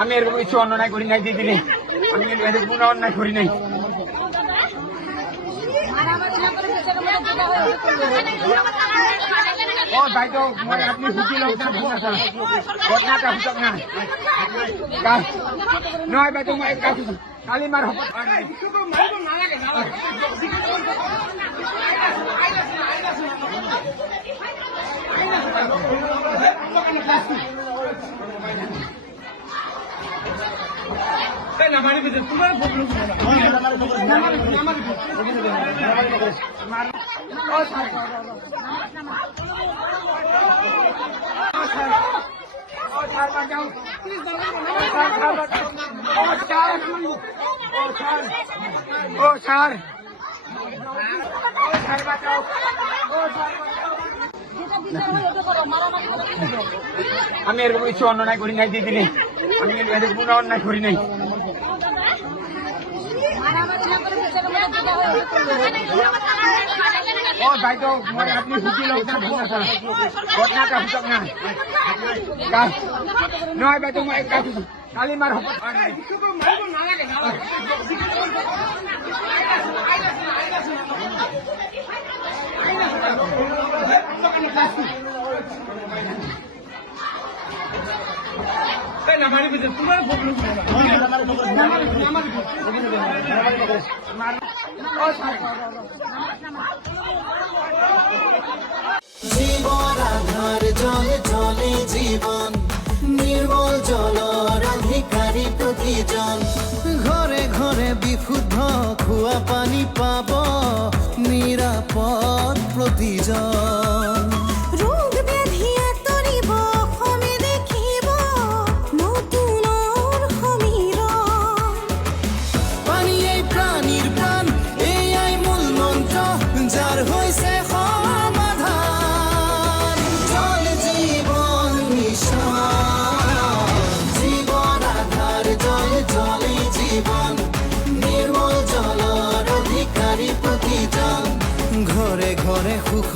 আমি এরকম কিছু অন্যায় করি নাই দিদি, আমি এরকম কোনো অন্যায় করি নাই। ও তাই তো আপনি হুকি লোক না ঘটনাটা হুচক না নয় ভাই তো কালি মার হব ও স্যার আমি এরকম কিছু অন্যায় করি নাই দিদি, আমি এরকম কোনো অন্যায় করি নাই। ও তাই তো আপনি হুকি লোক না ঘটনাটা হুচক না নয় ভাই তো কালি মার হব জীবন আধার জলে জলে জীবন নির্মল জলর অধিকারী প্রতিজন ঘরে ঘরে বিশুদ্ধ খোৱা পানী পাব নিরাপদ প্রতিজন ৰোগ ব্যাধি আঁতৰিব অসমে দেখিব নতুনৰ সমীৰণ পানীয়ে প্ৰাণীৰ প্ৰাণ এয়াই মূল মন্ত্ৰ যাৰ হৈছে সমাধান জল জীৱন মিছন জীবন আধার জল জলে জীবন নির্মল জলর অধিকারী প্রতিজন ঘরে ঘরে সুখ